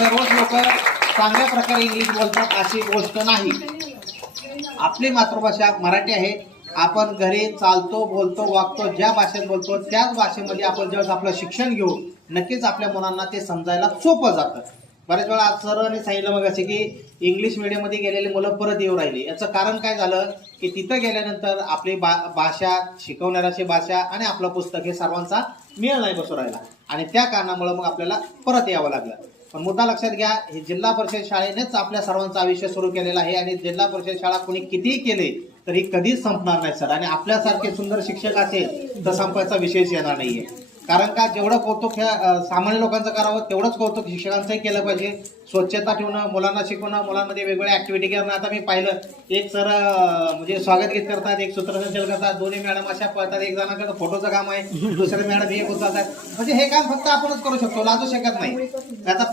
सर्वच लोक चांगल्या प्रकारे इंग्लिश बोलतात अशी गोष्ट नाही. आपली मातृभाषा मराठी आहे. आपण घरी चालतो, बोलतो, वागतो, ज्या भाषेत बोलतो त्याच भाषेमध्ये आपण जेव्हा आपलं शिक्षण घेऊ नक्कीच आपल्या मुलांना ते समजायला सोपं जातं. बऱ्याच वेळा आज सरांनी सांगितलं मग असे की इंग्लिश मीडियममध्ये गेलेली मुलं परत येऊ राहिली. याचं कारण काय झालं की तिथं गेल्यानंतर आपली भाषा, शिकवणाऱ्याची भाषा आणि आपलं पुस्तक हे सर्वांचा मेळ नाही बसू राहिला आणि त्या कारणामुळे मग आपल्याला परत यावं लागलं. पण मुद्दा लक्षात घ्या, हे जिल्हा परिषद शाळेनेच आपल्या सर्वांचं आयुष्य सुरू केलेलं आहे आणि जिल्हा परिषद शाळा कोणी कितीही केले तरी कधीच संपणार नाही सर. आणि आपल्यासारखे सुंदर शिक्षक असेल तर संपायचा विषयच येणार नाहीये. कारण का जेवढं कौतुक सामान्य लोकांचं करावं तेवढंच कौतुक शिक्षकांचंही केलं पाहिजे. स्वच्छता ठेवणं, मुलांना शिकवणं, मुलांमध्ये वेगवेगळ्या ऍक्टिव्हिटी करणं. आता मी पाहिलं एक सर म्हणजे स्वागत गीत करतात, एक सूत्रसंचालन करतात, दोन्ही मॅडम अशा पळतात, एक जणांकडे फोटोचं काम आहे, दुसरे मॅडम हे बोलतात. म्हणजे हे काम फक्त आपणच करू शकतो, लाजू शकत नाही. आता